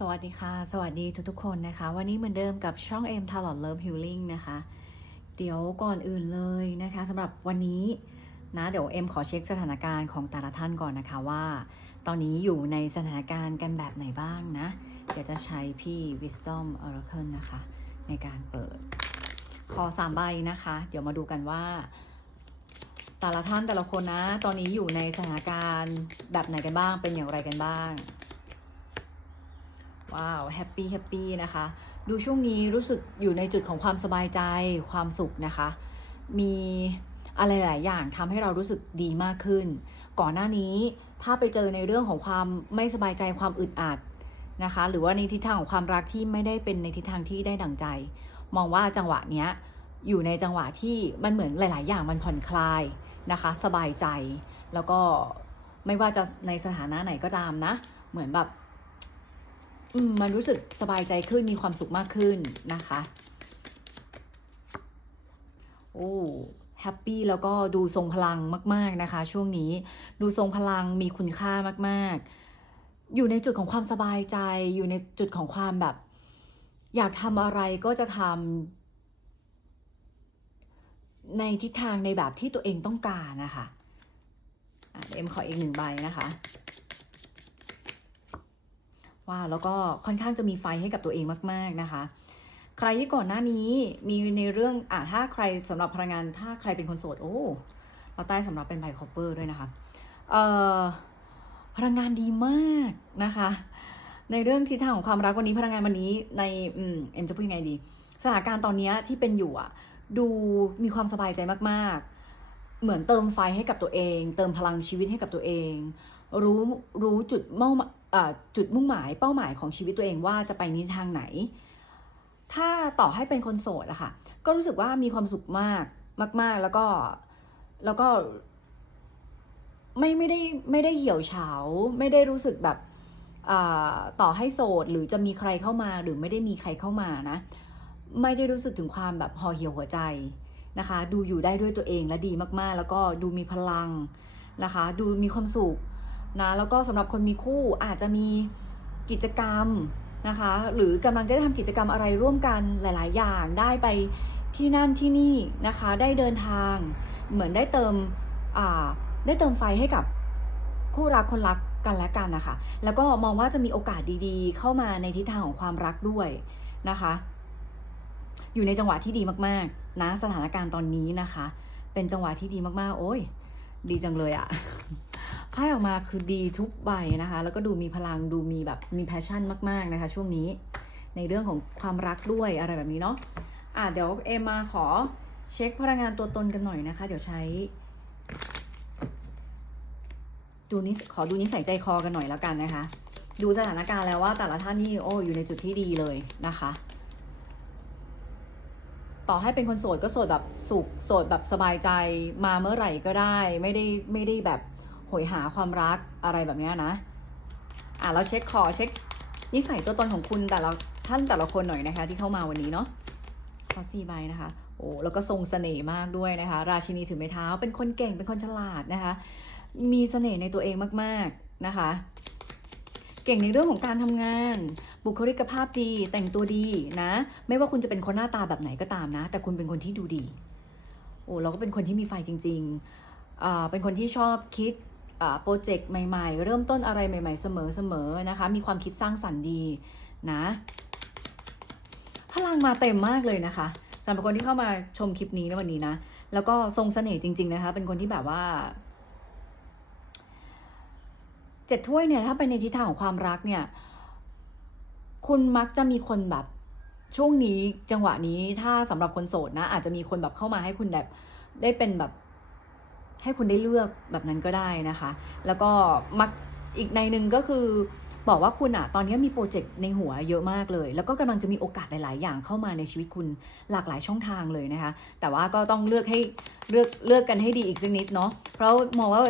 สวัสดีค่ะ สวัสดีทุกๆคนนะคะ วันนี้เหมือนเดิมกับช่อง M Talent Love Healing นะคะ เดี๋ยวก่อนอื่นเลยนะคะสำหรับวันนี้นะเดี๋ยวเอ็มขอเช็คสถานการณ์ของแต่ละท่านก่อนนะคะว่า ตอนนี้อยู่ในสถานการณ์กันแบบไหนบ้างนะ เดี๋ยวจะใช้พี่ Wisdom Oracle นะคะ ในการเปิด ขอสามใบนะคะ เดี๋ยวมาดูกันว่า แต่ละท่านแต่ละคนนะ ตอนนี้อยู่ในสถานการณ์แบบไหนกันบ้างเป็นอย่างไรกันบ้าง ว้าวแฮปปี้แฮปปี้นะคะ ดูช่วงนี้รู้สึกอยู่ในจุดของความสบายใจความสุขนะคะ มีอะไรหลายอย่างทำให้เรารู้สึกดีมากขึ้น ก่อนหน้านี้ถ้าไปเจอในเรื่องของความไม่สบายใจความอึดอัดนะคะ หรือว่าในทิศทางของความรักที่ไม่ได้เป็นในทิศทางที่ได้ดั่งใจ มองว่าจังหวะเนี้ยอยู่ในจังหวะที่มันเหมือนหลาย ๆ อย่างมันผ่อนคลายนะคะ สบายใจแล้วก็ไม่ว่าจะในสถานะไหนก็ตามนะ เหมือนแบบ มมันรู้สึกสบายใจขึ้นมีความสุขมากขึ้นนะคะ โอ้แฮปปี้แล้วก็ดูทรงพลังมาก ๆนะคะ ช่วงนี้ดูทรงพลังมีคุณค่ามากๆ อยู่ในจุดของความสบายใจ อยู่ในจุดของความแบบ อยากทำอะไรก็จะทำในทิศทางในแบบที่ตัวเองต้องการนะคะอะเดี๋ยวเอ็มขออีกหนึ่งใบนะคะ ว้าวแล้วก็ค่อนข้างจะมีไฟให้กับตัวเองมาก ๆนะคะ ใครที่ก่อนหน้านี้มีในเรื่องอ่าถ้าใครสำหรับพลังงานถ้าใครเป็นคนโสดโอ้เราใต้สำหรับเป็นใบคอปเปอร์ด้วยนะคะเอ่อพลังงานดีมากนะคะ ในเรื่องทิศทางของความรักวันนี้พลังงานวันนี้ในอืมเอ็มจะพูดยังไงดีสถานการณ์ตอนนี้ที่เป็นอยู่อะดูมีความสบายใจมากๆ เหมือนเติมไฟให้กับตัวเอง เติมพลังชีวิตให้กับตัวเอง รู้รู้จุดเป้า จุดมุ่งหมายเป้าหมายของชีวิตตัวเองว่าจะไปในทางไหน ถ้าต่อให้เป็นคนโสดอะค่ะ ก็รู้สึกว่ามีความสุขมากมาก ๆ แล้วก็แล้วก็ไม่ไม่ได้ไม่ได้เหี่ยวเฉา ไม่ได้รู้สึกแบบต่อให้โสดหรือจะมีใครเข้ามาหรือไม่ได้มีใครเข้ามานะ ไม่ได้รู้สึกถึงความแบบห่อเหี่ยวหัวใจนะคะ ดูอยู่ได้ด้วยตัวเองและดีมากๆ แล้วก็ดูมีพลังนะคะ ดูมีความสุข นะแล้วก็สำหรับคนมีคู่อาจจะมีกิจกรรมนะคะ หรือกำลังจะได้ทำกิจกรรมอะไรร่วมกันหลาย ๆ อย่างได้ไปที่นั่นที่นี่นะคะ ได้เดินทาง เหมือนได้เติมได้เติมไฟให้กับคู่รักคนรักกันและกันนะคะ แล้วก็มองว่าจะมีโอกาสดีๆ เข้ามาในทิศทางของความรักด้วยนะคะ อยู่ในจังหวะที่ดีมากๆนะสถานการณ์ตอนนี้นะคะ เป็นจังหวะที่ดีมากๆ โอ้ย ดีจังเลยอะ ไพ่ออกมาคือดีทุกใบนะคะ แล้วก็ดูมีพลังดูมีแบบมีแพชชั่นมาก ๆนะคะ ช่วงนี้ในเรื่องของความรักด้วยอะไรแบบนี้เนาะอะเดี๋ยวเอมมาขอเช็คพลังงานตัวตนกันหน่อยนะคะ เดี๋ยวใช้ ดูนิสขอดูนิสัยใจคอกันหน่อยแล้วกันนะคะ ดูสถานการณ์แล้วว่าแต่ละท่านนี่โอ้อยู่ในจุดที่ดีเลยนะคะ ต่อให้เป็นคนโสดก็โสดแบบสุขโสดแบบสบายใจมาเมื่อไหร่ก็ได้ ไม่ได้ไม่ได้แบบ ยหาความรักอะไรแบบนี้นะ อะเราเช็คคอเช็คนิสัยตัวตนของคุณแต่ละท่านแต่ละคนหน่อยนะคะ ที่เข้ามาวันนี้เนาะคอสี่ใบนะคะโอ้แล้วก็ทรงเสน่ห์มากด้วยนะคะ ราชินีถือไม้เท้า เป็นคนเก่งเป็นคนฉลาดนะคะ มีเสน่ห์ในตัวเองมากๆนะคะ เก่งในเรื่องของการทำงาน บุคลิกภาพดีแต่งตัวดีนะ ไม่ว่าคุณจะเป็นคนหน้าตาแบบไหนก็ตามนะ แต่คุณเป็นคนที่ดูดีโอ้เราก็เป็นคนที่มีไฟจริงๆอ่าเป็นคนที่ชอบคิด โปรเจกต์ใหม่ ๆ เริ่มต้นอะไรใหม่ ๆ เสมอๆนะคะ มีความคิดสร้างสรรค์ดีนะ พลังมาเต็มมากเลยนะคะสำหรับคนที่เข้ามาชมคลิปนี้ในวันนี้นะ แล้วก็ทรงเสน่ห์จริง ๆนะคะ เป็นคนที่แบบว่าเจ็ดถ้วยเนี่ยถ้าเป็นในทิศทางของความรักเนี่ย คุณมักจะมีคนแบบช่วงนี้จังหวะนี้ถ้าสำหรับคนโสดนะ อาจจะมีคนแบบเข้ามาให้คุณแบบได้เป็นแบบ ให้คุณได้เลือกแบบนั้นก็ได้นะคะ แล้วก็มักอีกในหนึ่งก็คือบอกว่าคุณอะตอนนี้มีโปรเจกต์ในหัวเยอะมากเลย แล้วก็กำลังจะมีโอกาสหลาย ๆ อย่างเข้ามาในชีวิตคุณหลากหลายช่องทางเลยนะคะ แต่ว่าก็ต้องเลือกให้เลือกเลือกกันให้ดีอีกสักนิดเนาะเพราะมองว่า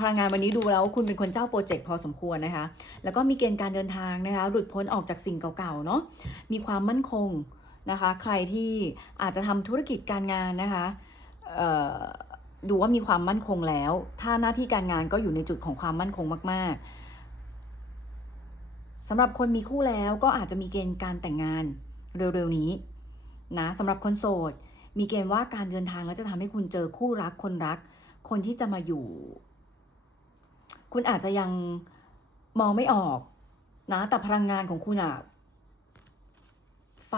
พลังงานวันนี้ดูแล้วคุณเป็นคนเจ้าโปรเจกต์พอสมควรนะคะ แล้วก็มีเกณฑ์การเดินทางนะคะ หลุดพ้นออกจากสิ่งเก่า ๆ เนาะมีความมั่นคงนะคะ ใครที่อาจจะทำธุรกิจการงานนะคะเอ่อ ดูว่ามีความมั่นคงแล้ว ถ้าหน้าที่การงานก็อยู่ในจุดของความมั่นคงมาก ๆสำหรับคนมีคู่แล้วก็อาจจะมีเกณฑ์การแต่งงานเร็วๆนี้นะสำหรับคนโสด มีเกณฑ์ว่าการเดินทางแล้วจะทำให้คุณเจอคู่รักคนรัก คนที่จะมาอยู่ คุณอาจจะยังมองไม่ออกนะแต่พลังงานของคุณอะไฟ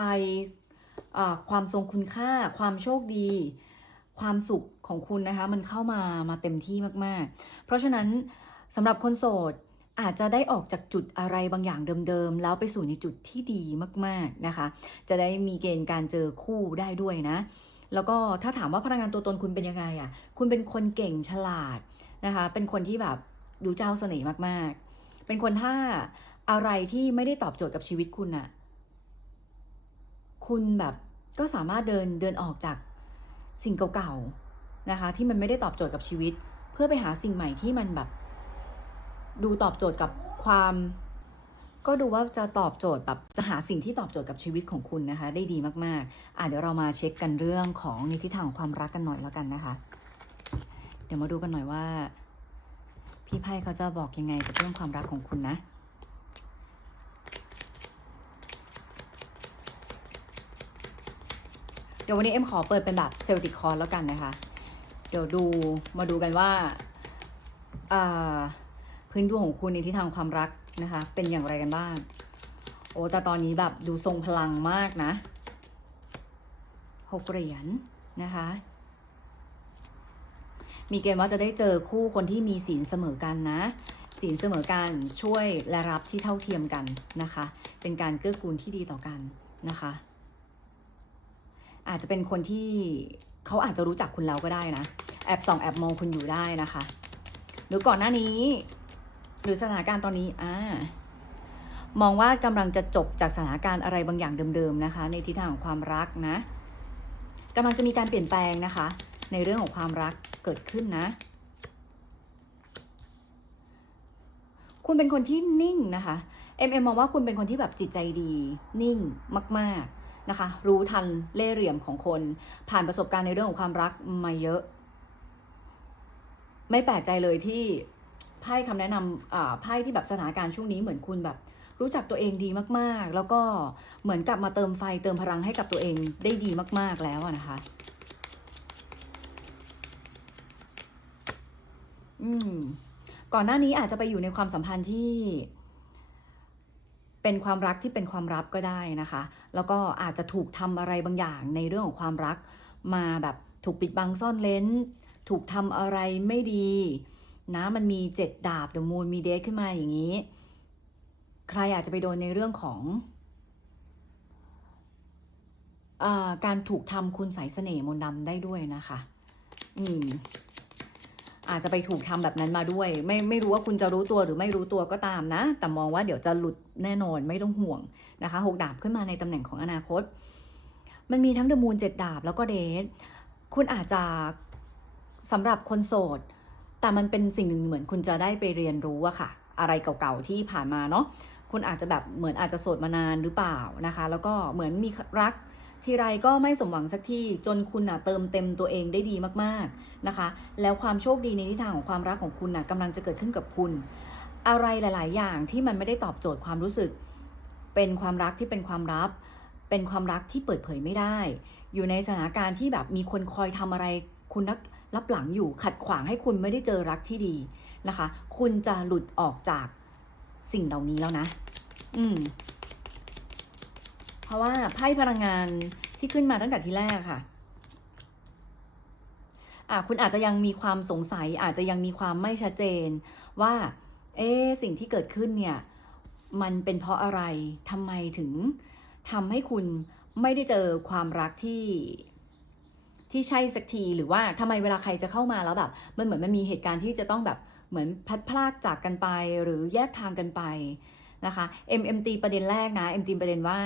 ความทรงคุณค่า ความโชคดี ความสุขของคุณนะคะ มันเข้ามามาเต็มที่มากๆ เพราะฉะนั้นสำหรับคนโสดอาจจะได้ออกจากจุดอะไรบางอย่างเดิมๆ แล้วไปสู่ในจุดที่ดีมากๆนะคะ จะได้มีเกณฑ์การเจอคู่ได้ด้วยนะ แล้วก็ถ้าถามว่าพลังงานตัวตนคุณเป็นยังไงอะ่ะ คุณเป็นคนเก่งฉลาดนะคะ เป็นคนที่แบบดูเจ้าเสน่ห์มากๆ เป็นคนถ้าอะไรที่ไม่ได้ตอบโจทย์กับชีวิตคุณอะ่ะ คุณแบบก็สามารถเดินเดินออกจาก สิ่งเก่าๆนะคะ ที่มันไม่ได้ตอบโจทย์กับชีวิต เพื่อไปหาสิ่งใหม่ที่มันแบบ ดูตอบโจทย์กับความ ก็ดูว่าจะตอบโจทย์แบบจะหาสิ่งที่ตอบโจทย์กับชีวิตของคุณนะคะ ได้ดีมากๆ อะเดี๋ยวเรามาเช็คกันเรื่องของในทิศทางของความรักกันหน่อยแล้วกันนะคะ เดี๋ยวมาดูกันหน่อยว่า พี่ไพ่เขาจะบอกยังไงกับเรื่องความรักของคุณนะ เดี๋ยววันนี้เอ็มขอเปิดเป็นแบบเซลติคอร์แล้วกันนะคะ เดี๋ยวดูมาดูกันว่าพื้นดวงของคุณในทิศทางความรักนะคะ เป็นอย่างไรกันบ้าง โอ้แต่ตอนนี้แบบดูทรงพลังมากนะหกเหรียญนะคะ มีเกณฑ์ว่าจะได้เจอคู่คนที่มีศีลเสมอกันนะศีลเสมอกันช่วยและรับที่เท่าเทียมกันนะคะ เป็นการเกื้อกูลที่ดีต่อกันนะคะ อาจจะเป็นคนที่เขาอาจจะรู้จักคุณแล้วก็ได้นะ แอบส่องแอบมองคุณอยู่ได้นะคะ หรือก่อนหน้านี้ หรือสถานการณ์ตอนนี้อ่ามองว่ากำลังจะจบจากสถานการณ์อะไรบางอย่างเดิมๆนะคะ ในทิศทางของความรักนะกำลังจะมีการเปลี่ยนแปลงนะคะ ในเรื่องของความรักเกิดขึ้นนะ คุณเป็นคนที่นิ่งนะคะเอ็มเอ็มมองว่าคุณเป็นคนที่แบบจิตใจดี นิ่งมาก ๆ นะคะ รู้ทันเล่เหลี่ยมของคน ผ่านประสบการณ์ในเรื่องของความรักมาเยอะ ไม่แปลกใจเลยที่ไพ่คำแนะนำไพ่ที่แบบสถานการณ์ช่วงนี้เหมือนคุณแบบ รู้จักตัวเองดีมากๆ แล้วก็เหมือนกลับมาเติมไฟเติมพลังให้กับตัวเองได้ดีมาก ๆแล้วนะคะ อืมก่อนหน้านี้อาจจะไปอยู่ในความสัมพันธ์ที่ เป็นความรักที่เป็นความลับก็ได้นะคะ แล้วก็อาจจะถูกทำอะไรบางอย่างในเรื่องของความรัก มาแบบถูกปิดบังซ่อนเลนถูกทำอะไรไม่ดีนะมันมีเจ็ดดาบเดอะมูนมีเดทขึ้นมาอย่างนี้ ใครอาจจะไปโดนในเรื่องของอการถูกทำคุณใสเสน่ห์มนต์ดำได้ด้วยนะคะ อืม อาจจะไปถูกทำแบบนั้นมาด้วย ไม่ไม่รู้ว่าคุณจะรู้ตัวหรือไม่รู้ตัวก็ตามนะ แต่มองว่าเดี๋ยวจะหลุดแน่นอนไม่ต้องห่วงนะคะหกดาบขึ้นมาในตำแหน่งของอนาคต มันมีทั้งเดอะมูนเจ็ดดาบแล้วก็เดทคุณอาจจะสำหรับคนโสด แต่มันเป็นสิ่งหนึ่งเหมือนคุณจะได้ไปเรียนรู้อะค่ะ อะไรเก่าๆที่ผ่านมาเนาะคุณอาจจะแบบเหมือนอาจจะโสดมานานหรือเปล่านะคะ แล้วก็เหมือนมีรัก ทีไรก็ไม่สมหวังสักทีจนคุณอะเติมเต็มตัวเองได้ดีมากๆนะคะ แล้วความโชคดีในทิศทางของความรักของคุณนะกำลังจะเกิดขึ้นกับคุณ อะไรหลาย ๆ อย่างที่มันไม่ได้ตอบโจทย์ความรู้สึก เป็นความรักที่เป็นความลับ เป็นความรักที่เปิดเผยไม่ได้ อยู่ในสถานการณ์ที่แบบมีคนคอยทำอะไรคุณนักรับหลังอยู่ขัดขวางให้คุณไม่ได้เจอรักที่ดีนะคะ คุณจะหลุดออกจากสิ่งเหล่านี้แล้วนะ อืม เพราะว่าไพ่พลังงานที่ขึ้นมาตั้งแต่ทีแรกค่ะอะคุณอาจจะยังมีความสงสัย อาจจะยังมีความไม่ชัดเจน ว่า เอ๊สิ่งที่เกิดขึ้นเนี่ย มันเป็นเพราะอะไรทำไมถึงทำให้คุณไม่ได้เจอความรักที่ที่ใช่สักทีหรือว่าทำไมเวลาใครจะเข้ามาแล้วแบบ มันเหมือนมันมีเหตุการณ์ที่จะต้องแบบเหมือนพัดพรากจากกันไปหรือแยกทางกันไปนะคะ M M ตีประเด็นแรกนะ M ตีประเด็นว่า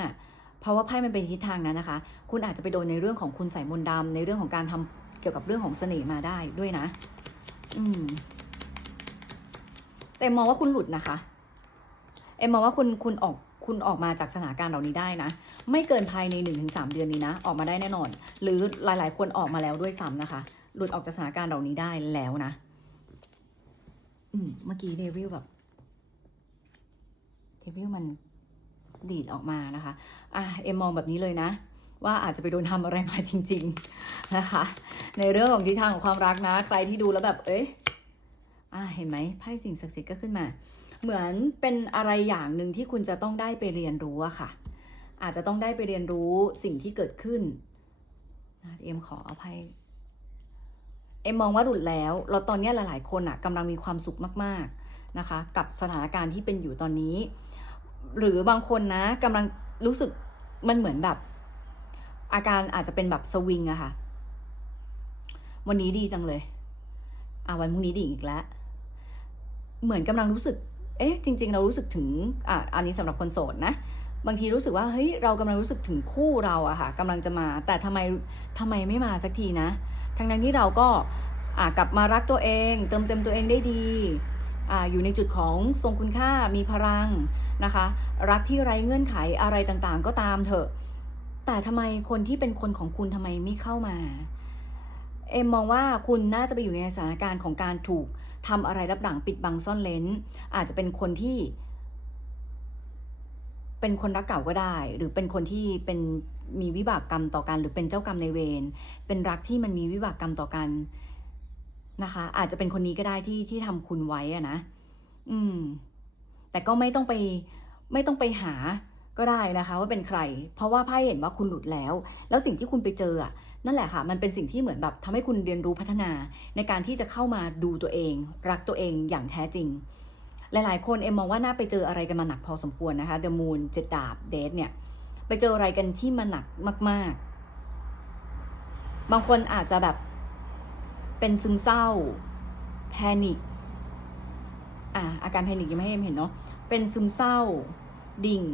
เพราะว่าไพ่มันเป็นทิศทางนั้นนะคะ คุณอาจจะไปโดนในเรื่องของคุณใส่มนต์ดำในเรื่องของการทำเกี่ยวกับเรื่องของเสน่ห์มาได้ด้วยนะ อืม แต่มองว่าคุณหลุดนะคะ เอ็มมองว่าคุณคุณออกคุณออกมาจากสถานการณ์เหล่านี้ได้นะ ไม่เกินภายในหนึ่งถึงสามเดือนนี้นะ ออกมาได้แน่นอน หรือหลายๆ คนออกมาแล้วด้วยซ้ำนะคะ หลุดออกจากสถานการณ์เหล่านี้ได้แล้วนะ อืม เมื่อกี้เดวิลแบบเทวิลมัน ดีดออกมานะคะอะเอ็มมองแบบนี้เลยนะ ว่าอาจจะไปโดนทำอะไรมาจริง ๆนะคะ ในเรื่องของทิศทางของความรักนะ ใครที่ดูแล้วแบบ เอ๊ะอะเห็นไหมไพ่สิ่งศักดิ์สิทธิ์ก็ขึ้นมา เหมือนเป็นอะไรอย่างหนึ่งที่คุณจะต้องได้ไปเรียนรู้อะค่ะ อาจจะต้องได้ไปเรียนรู้สิ่งที่เกิดขึ้นนะเอ็มขออาไพ่เอ็มมองว่าหลุดแล้วแล้วตอนนี้ยหลาย ๆ คนอะกำลังมีความสุขมาก ๆ นะคะ กับสถานการณ์ที่เป็นอยู่ตอนนี้ หรือบางคนนะกำลังรู้สึกมันเหมือนแบบ อาการอาจจะเป็นแบบสวิงอะค่ะ วันนี้ดีจังเลยอ่าวันพรุ่งนี้ดีอีกแล้ว เหมือนกำลังรู้สึก เอ๊ะ จริง ๆ เรารู้สึกถึงอะอันนี้สำหรับคนโสดนะบางทีรู้สึกว่าเฮ้ยเรากำลังรู้สึกถึงคู่เราอะค่ะกำลังจะมา แต่ทำไมทำไมไม่มาสักทีนะ ทั้งนั้นที่เราก็อะกลับมารักตัวเอง เติมเต็มตัวเองได้ดี ออยู่ในจุดของทรงคุณค่ามีพลังนะคะ รักที่ไร้เงื่อนไขอะไรต่างๆ ก็ตามเถอะ แต่ทำไมคนที่เป็นคนของคุณทำไมไม่เข้ามา เอ็มมองว่าคุณน่าจะไปอยู่ในสถานการณ์ของการถูกทำอะไรรับหลังปิดบังซ่อนเลนอาจจะเป็นคนที่ เป็นคนรักเก่าก็ได้ หรือเป็นคนที่เป็นมีวิบากกรรมต่อกัน หรือเป็นเจ้ากรรมในเวรเป็นรักที่มันมีวิบากกรรมต่อกัน นะคะ อาจจะเป็นคนนี้ก็ได้ที่ที่ทำคุณไว้อะนะ อืม แต่ก็ไม่ต้องไป ไม่ต้องไปหาก็ได้นะคะ ว่าเป็นใคร เพราะว่าไพ่เห็นว่าคุณหลุดแล้ว แล้วสิ่งที่คุณไปเจออะนั่นแหละค่ะ มันเป็นสิ่งที่เหมือนแบบทำให้คุณเรียนรู้พัฒนา ในการที่จะเข้ามาดูตัวเอง รักตัวเองอย่างแท้จริง หลาย ๆ คนเอ็มมองว่าน่าไปเจออะไรกันมาหนักพอสมควรนะคะ The Moon เจ็ดดาบเดทเนี่ย ไปเจออะไรกันที่มันหนักมาก ๆ บางคนอาจจะแบบ เป็นซึมเศร้า แพนิคอ่าอาการแพนิคยังไม่ให้เอ็มเห็นเนาะ เป็นซึมเศร้า ดิ่ง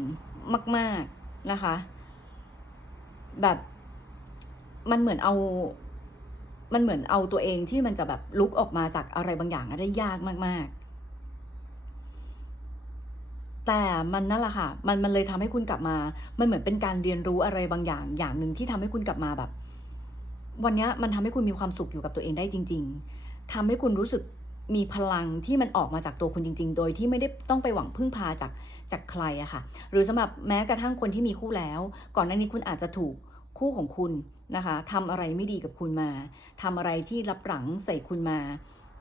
มาก ๆนะคะ แบบมันเหมือนเอา มันเหมือนเอาตัวเองที่มันจะแบบลุกออกมาจากอะไรบางอย่างได้ยากมาก ๆ แต่มันนั่นแหละค่ะ มันมันเลยทำให้คุณกลับมา มันเหมือนเป็นการเรียนรู้อะไรบางอย่างอย่างหนึ่งที่ทำให้คุณกลับมาแบบ วันนี้มันทำให้คุณมีความสุขอยู่กับตัวเองได้จริง ๆทำให้คุณรู้สึกมีพลังที่มันออกมาจากตัวคุณจริง ๆ โดยที่ไม่ได้ต้องไปหวังพึ่งพาจากจากใครอะค่ะ หรือสำหรับแม้กระทั่งคนที่มีคู่แล้ว ก่อนหน้านี้คุณอาจจะถูกคู่ของคุณนะคะทำอะไรไม่ดีกับคุณมาทำอะไรที่รับหลังใส่คุณมา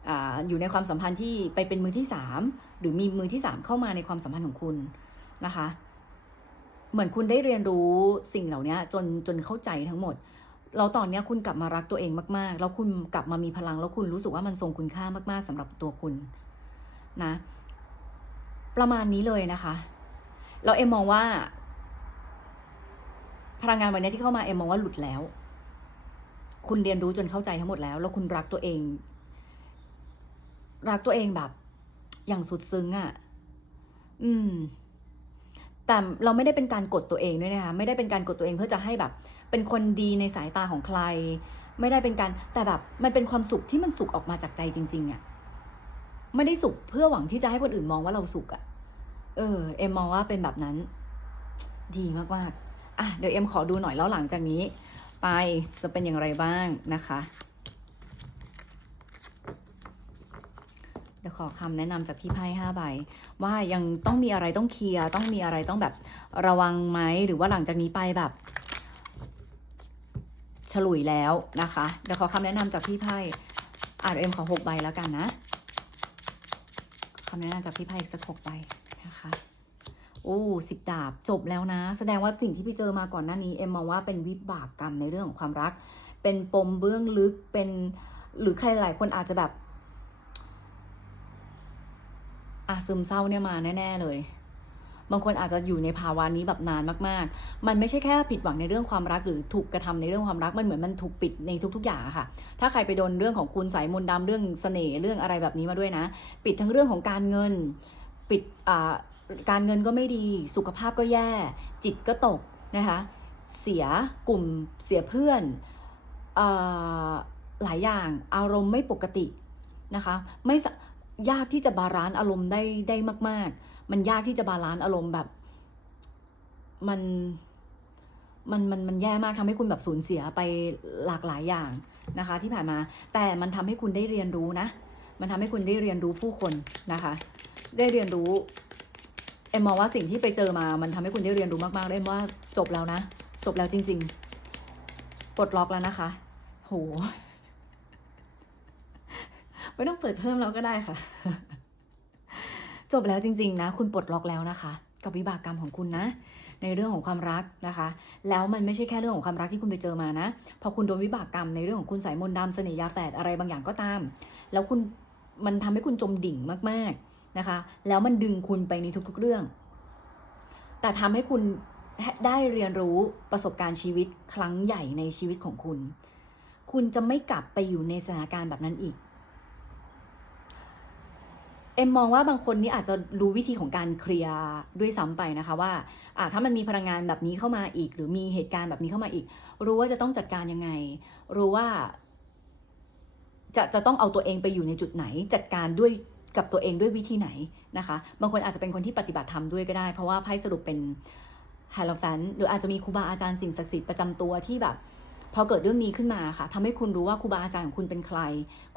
อาอยู่ในความสัมพันธ์ที่ไปเป็นมือที่สามหรือมีมือที่สามเข้ามาในความสัมพันธ์ของคุณนะคะ เหมือนคุณได้เรียนรู้สิ่งเหล่านี้จนจนเข้าใจทั้งหมด แล้วตอนนี้คุณกลับมารักตัวเองมากๆ แล้วคุณกลับมามีพลัง แล้วคุณรู้สึกว่ามันทรงคุณค่ามาก ๆสำหรับตัวคุณนะ ประมาณนี้เลยนะคะแล้วเอ็มมองว่า พลังงานวันนี้ที่เข้ามาเอ็มมองว่าหลุดแล้ว คุณเรียนรู้จนเข้าใจทั้งหมดแล้ว แล้วคุณรักตัวเอง รักตัวเองแบบ อย่างสุดซึ้งอะ่ะ อืมแต่เราไม่ได้เป็นการกดตัวเองด้วยนะคะไม่ได้เป็นการกดตัวเองเพื่อจะให้แบบ เป็นคนดีในสายตาของใคร ไม่ได้เป็นการแต่แบบมันเป็นความสุขที่มันสุขออกมาจากใจจริง ๆอะ่ะไม่ได้สุขเพื่อหวังที่จะให้คนอื่นมองว่าเราสุขอะ่ะ เออ เอ็มมองว่าเป็นแบบนั้น ดีมากๆอะเดี๋ยวเอ็มขอดูหน่อยแล้วหลังจากนี้ ไปจะเป็นอย่างไรบ้างนะคะเดี๋ยวขอคำแนะนำจากพี่ไพ่ห้าใบว่ายังต้องมีอะไรต้องเคลียร์ต้องมีอะไรต้องแบบระวังไหมหรือว่าหลังจากนี้ไปแบบ ฉลุยแล้วนะคะ เดี๋ยวขอคำแนะนำจากพี่ไพ่อ่าเอ็มขอหกใบแล้วกันนะคำแนะนำจากพี่ไพ่อีกสักหกใบนะคะโอ้สิบดาบจบแล้วนะ แสดงว่าสิ่งที่พี่เจอมาก่อนหน้านี้เอ็มมองว่าเป็นวิบากกรรมในเรื่องของความรัก เป็นปมเบื้องลึกเป็นหรือใครหลายคนอาจจะแบบอะซึมเศร้าเนี่ยมาแน่ ๆ เลย บางคนอาจจะอยู่ในภาวะนี้แบบนานมากๆ มันไม่ใช่แค่ผิดหวังในเรื่องความรักหรือถูกกระทำในเรื่องความรักมันเหมือนมันถูกปิดในทุก ๆ อย่างค่ะ ถ้าใครไปโดนเรื่องของคุณสายมนต์ดำเรื่องเสน่ห์เรื่องอะไรแบบนี้มาด้วยนะ ปิดทั้งเรื่องของการเงิน ปิดอ่าการเงินก็ไม่ดีสุขภาพก็แย่ จิตก็ตกนะคะเสียกลุ่มเสียเพื่อนอหลายอย่างอารมณ์ไม่ปกตินะคะไม่ยากที่จะบาลานซ์อารมณ์ได้ได้มาก ๆ มันยากที่จะบาลานซ์อารมณ์แบบ มันมันมันมันแย่มากทำให้คุณแบบสูญเสียไปหลากหลายอย่างนะคะ ที่ผ่านมา แต่มันทำให้คุณได้เรียนรู้นะ มันทำให้คุณได้เรียนรู้ผู้คนนะคะ ได้เรียนรู้เอ็มมองว่าสิ่งที่ไปเจอมา มันทำให้คุณได้เรียนรู้มากๆเลยเอ็มว่าจบแล้วนะ จบแล้วจริง ๆ ปลดล็อกแล้วนะคะ โห ไม่ต้องเปิดเพิ่มแล้วก็ได้ค่ะ จบแล้วจริง ๆ นะ คุณปลดล็อกแล้วนะคะ กับวิบากกรรมของคุณนะ ในเรื่องของความรักนะคะ แล้วมันไม่ใช่แค่เรื่องของความรักที่คุณไปเจอมานะ พอคุณโดนวิบากกรรมในเรื่องของคุณสายมนต์ดำเสน่หยาแฝดอะไรบางอย่างก็ตาม แล้วคุณมันทำให้คุณจมดิ่งมากๆนะคะ แล้วมันดึงคุณไปในทุก ๆ เรื่อง แต่ทำให้คุณได้เรียนรู้ประสบการณ์ชีวิตครั้งใหญ่ในชีวิตของคุณ คุณจะไม่กลับไปอยู่ในสถานการณ์แบบนั้นอีก เอ็มมองว่าบางคนนี่อาจจะรู้วิธีของการเคลียร์ด้วยซ้ำไปนะคะว่าถ้ามันมีพลังงานแบบนี้เข้ามาอีก หรือมีเหตุการณ์แบบนี้เข้ามาอีก รู้ว่าจะต้องจัดการยังไง รู้ว่า จะจะต้องเอาตัวเองไปอยู่ในจุดไหน จัดการด้วยกับตัวเองด้วยวิธีไหนนะคะ บางคนอาจจะเป็นคนที่ปฏิบัติธรรมด้วยก็ได้ เพราะว่าไพ่สรุปเป็นไฮโลแฟนหรืออาจจะมีครูบาอาจารย์สิ่งศักดิ์สิทธิ์ประจำตัวที่แบบพอเกิดเรื่องนี้ขึ้นมาค่ะทำให้คุณรู้ว่าครูบาอาจารย์ของคุณเป็นใคร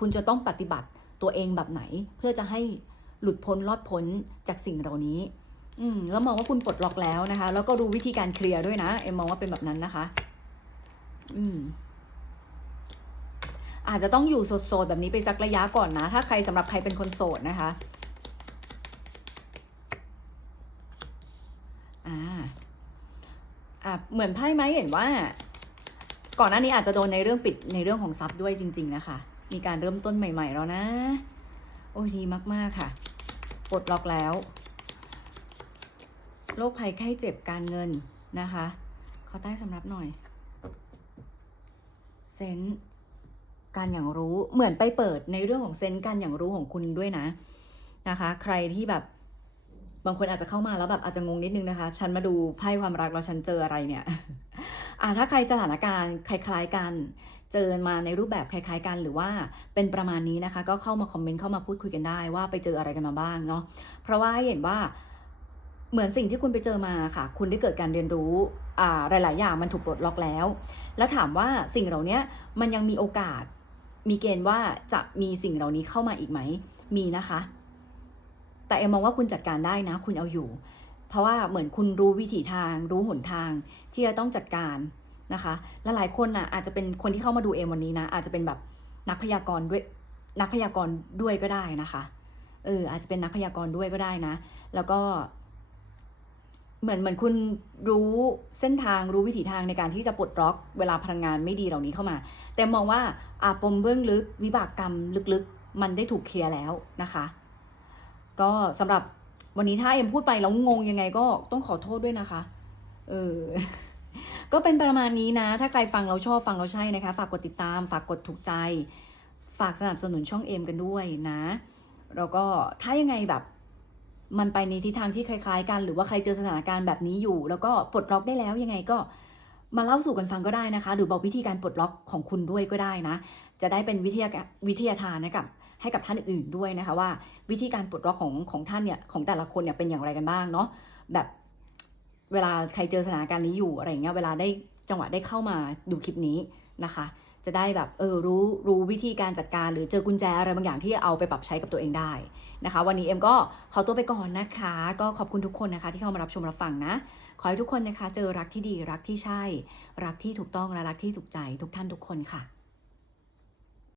คุณจะต้องปฏิบัติ ตัวเองแบบไหน เพื่อจะให้หลุดพ้นรอดพ้นจากสิ่งเหล่านี้ อืมแล้วมองว่าคุณปลดล็อกแล้วนะคะ แล้วก็รู้วิธีการเคลียร์ด้วยนะเอ็มมองว่าเป็นแบบนั้นนะคะ อืมอาจจะต้องอยู่โสดๆแบบนี้ไปสักระยะก่อนนะ ถ้าใครสำหรับใครเป็นคนโสดนะคะอ่าอ่าเหมือนไพ่ไหมเห็นว่า ก่อนหน้านี้อาจจะโดนในเรื่องปิดในเรื่องของทรัพย์ด้วยจริง ๆ นะคะ มีการเริ่มต้นใหม่ ๆ แล้วนะ โอ้ยดีมากๆค่ะปลดล็อกแล้ว โรคภัยไข้เจ็บการเงินนะคะ ขอใต้สำรับหน่อย เซนส์การอย่างรู้เหมือนไปเปิดในเรื่องของเซนส์การอย่างรู้ของคุณด้วยนะนะคะ ใครที่แบบบางคนอาจจะเข้ามาแล้วแบบอาจจะงงนิดนึงนะคะ ฉันมาดูไพ่ความรักแล้วฉันเจออะไรเนี่ย อ่าถ้าใครสถานการณ์คล้าย ๆกัน เจอมาในรูปแบบคล้ายๆกัน หรือว่าเป็นประมาณนี้นะคะ ก็เข้ามาคอมเมนต์เข้ามาพูดคุยกันได้ว่าไปเจออะไรกันมาบ้างเนาะเพราะว่าเห็นว่าเหมือนสิ่งที่คุณไปเจอมาค่ะ คุณได้เกิดการเรียนรู้หลาย ๆ อย่างมันถูกปลดล็อกแล้ว แล้วถามว่าสิ่งเหล่านี้มันยังมีโอกาส มีเกณฑ์ว่าจะมีสิ่งเหล่านี้เข้ามาอีกไหม มีนะคะ แต่เอ็มมองว่าคุณจัดการได้นะ คุณเอาอยู่ เพราะว่าเหมือนคุณรู้วิถีทาง รู้หนทางที่จะต้องจัดการ นะคะและหลายคนน่ะอาจจะเป็นคนที่เข้ามาดูเอ็มวันนี้นะ อาจจะเป็นแบบนักพยากรณ์ด้วยนักพยากรณ์ด้วยก็ได้นะคะเอออาจจะเป็นนักพยากรณ์ด้วยก็ได้นะ แล้วก็ เหมือนเหมือนคุณรู้เส้นทางรู้วิถีทางในการที่จะปลดล็อก เวลาพลังงานไม่ดีเหล่านี้เข้ามา แต่มองว่าอาปมเบื้องลึก วิบากกรรมลึกๆ มันได้ถูกเคลียร์แล้วนะคะ ก็สำหรับวันนี้ถ้าเอ็มพูดไปแล้วงงยังไงก็ต้องขอโทษด้วยนะคะ เออ ก็เป็นประมาณนี้นะ ถ้าใครฟังเราชอบฟังเราใช่นะคะ ฝากกดติดตาม ฝากกดถูกใจ ฝากสนับสนุนช่องเอ็มกันด้วยนะแล้วก็ถ้ายังไงแบบมันไปในทิศทางที่คล้ายๆ กัน หรือว่าใครเจอสถานการณ์แบบนี้อยู่ แล้วก็ปลดล็อกได้แล้วยังไงก็มาเล่าสู่กันฟังก็ได้นะคะ หรือบอกวิธีการปลดล็อกของคุณด้วยก็ได้นะ จะได้เป็นวิทยาวิทยาทานให้กับให้กับท่านอื่นๆด้วยนะคะว่า วิธีการปลดล็อกของของท่านเนี่ยของแต่ละคนเนี่ยเป็นอย่างไรกันบ้างเนาะแบบ เวลาใครเจอสถานการณ์นี้อยู่อะไรอย่างเงี้ยเวลาได้จังหวะได้เข้ามาดูคลิปนี้นะคะ จะได้แบบเออรู้รู้วิธีการจัดการหรือเจอกุญแจอะไรบางอย่างที่เอาไปปรับใช้กับตัวเองได้นะคะ วันนี้เอ็มก็ขอตัวไปก่อนนะคะ ก็ขอบคุณทุกคนนะคะ ที่เข้ามารับชมรับฟังนะ ขอให้ทุกคนนะคะ เจอรักที่ดีรักที่ใช่ รักที่ถูกต้องและรักที่ถูกใจทุกท่านทุกคนค่ะ